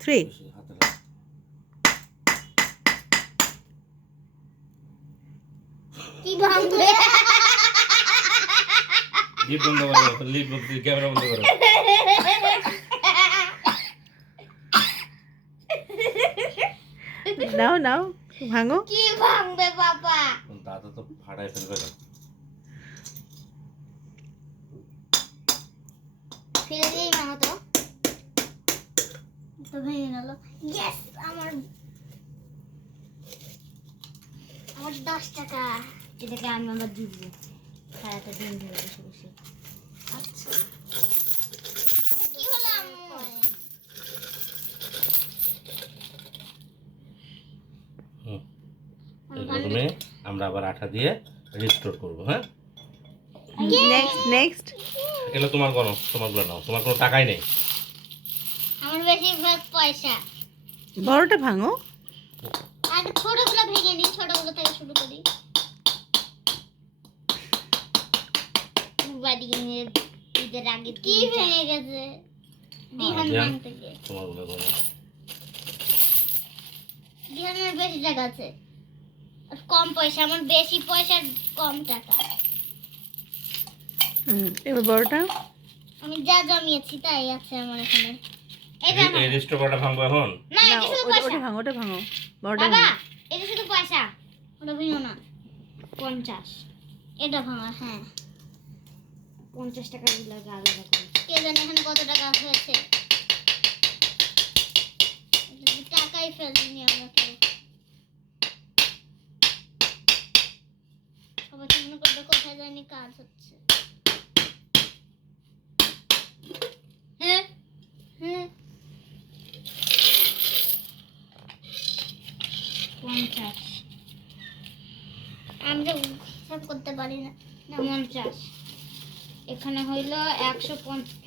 3 কি ভাঙবে লিপ বন্ধ করো, লিপ বন্ধ, ক্যামেরা বন্ধ করো। নাও নাও ভাঙো। কি ভাঙবে বাবা দাদা তো ফাটাই ফেলবে না। ফেলে দিই ভাঙো তো তো ভেঙে গেল ইয়েস আমার 10 টাকা এটাকে আমি আবার দিব সারাটা দিন ধরে বসে বসে আচ্ছা কি হলো আম্মু এরকমে আমরা আবার আঠা দিয়ে রিস্টোর করবো। হ্যাঁ, নেক্সট এগুলো তোমার কোনো, তোমারগুলো নাও, তোমার কোনো টাকাই নেই। আমার বেশি পয়সা বড়টা ভাঙো। আর ছোটগুলো ভেঙে নিই ছোটগুলো থেকে শুরু করি ঈদের আগে কি ভেঙে গেছে দিহান ভাঙতে গিয়ে তোমারগুলো কোনো। দিহানের বেশি টাকা আছে আর কম পয়সা আমার বেশি পয়সা কম টাকা এবার বড়টা। আমি যা জমিয়েছি তাই আছে আমার এখানে এটা এই রিস্টোর করাটা ভাঙবো এখন। না না এটা শুধু ওটা পয়সা ভাঙো, ওটা ভাঙো, বড়টা বাবা ভাঙো। এটা শুধু পয়সা ওটা ভেঙো না 50 এটা ভাঙা হ্যাঁ 50 টাকা দিলে আলাদা করে কে জানে এখানে কত টাকা হয়েছে টাকাই ফেলিনি আমরা কেউ সবাই মনে করবে কোথায় জানি কাজ হচ্ছে হ্যাঁ হ্যাঁ 50 আমরা হিসাব করতে পারি না 50 এখানে হইল 150